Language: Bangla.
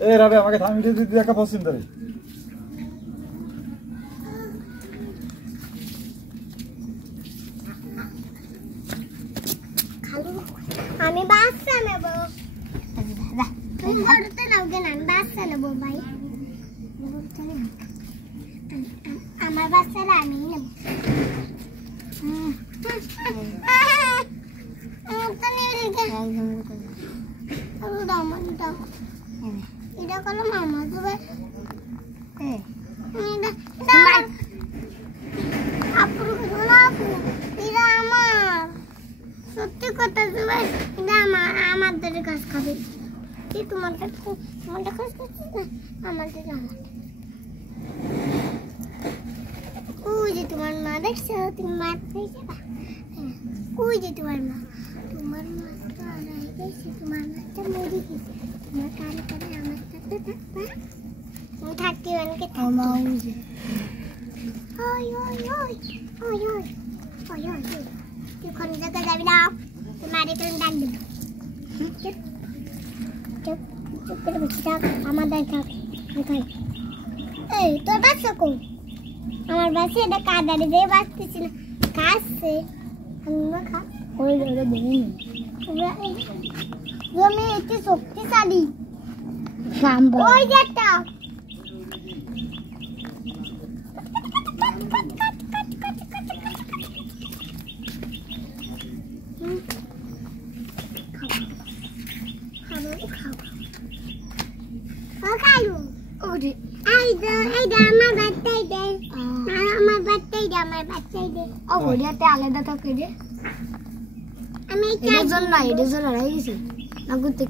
এ রাবে আমাকে থামি দিয়ে দিতে একটা পছন্দ রে খালু আমি বাচ্চা নেব তুমি ঘরতে নাও কেন আমি বাচ্চা নেব ভাই আমার বাচ্চারা আমি নেব এটা করলো মামা তবে আপুর এটা আমার সত্যি কথা তবে এটা আমাদের কাজ খাবে কি তোমাদের কাজ করছিস না আমাদের ওই যে তোমার মা দেখছো তুমি মা দেখছো ওই যে তোমার মা তো আড়াই গেছে তোমার মাটা মরে গেছে তোমার কানে কানে আমার সাথে থাকবা আমি থাকতে অনেকে থাকবো ওই ওই ওই ওই ওই ওই ওই তুই কোন জায়গায় যাবি না তোমার এখানে ডাক দেবো চুপ করে বসে থাক আমাদের থাক এই তোর বাচ্চা কই আমার বাচ্চা এটা কাদারে দিয়ে বাঁচতেছি না খাচ্ছে আমি খা ওই ওটা দেখিনি জমি একটু শক্তিশালী ওই যেটা আলাদা থাকে রে আমি এটার জন্য রাখি গেছি না করতে